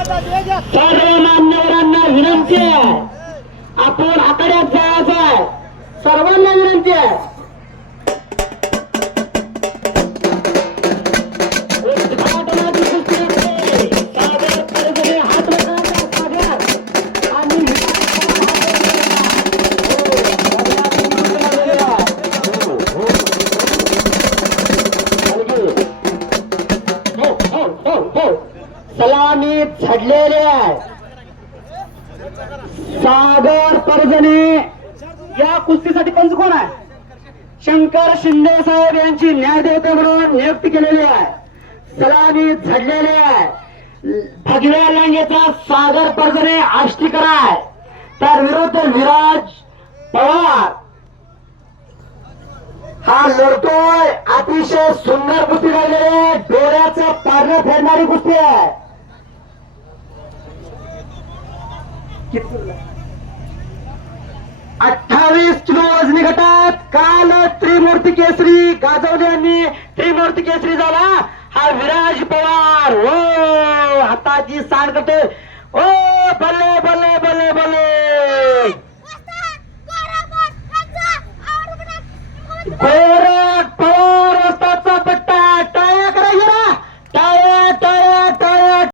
सर्व मान्यवरांना विनंती आहे. आपण आखाड्यात जायचं आहे. सर्वांना विनंती आहे. सलामी झडलेले आहे. सागर पर्जने या कुस्तीसाठी पंच कोण आहे? शंकर शिंदे साहेब यांची न्यायदेवता म्हणून नियुक्ती केलेली आहे. सलामी झडलेले आहे. भगव्या लांगेचा सागर परजणे आष्टीकर आहे. तर विरुद्ध विराज पवार. हा लढतोय अतिशय सुंदर कुस्ती डोळ्याचं पारणं फेडणारी कुस्ती आहे. अठ्ठावीस किलो वजनी गटात काल त्रिमूर्ती केसरी गाजवले यांनी. त्रिमूर्ती केसरी झाला. हा विराज पवार. हो हाताची सांड करते ओ बल्ले बल्ले बल्ले बल्ले. गोर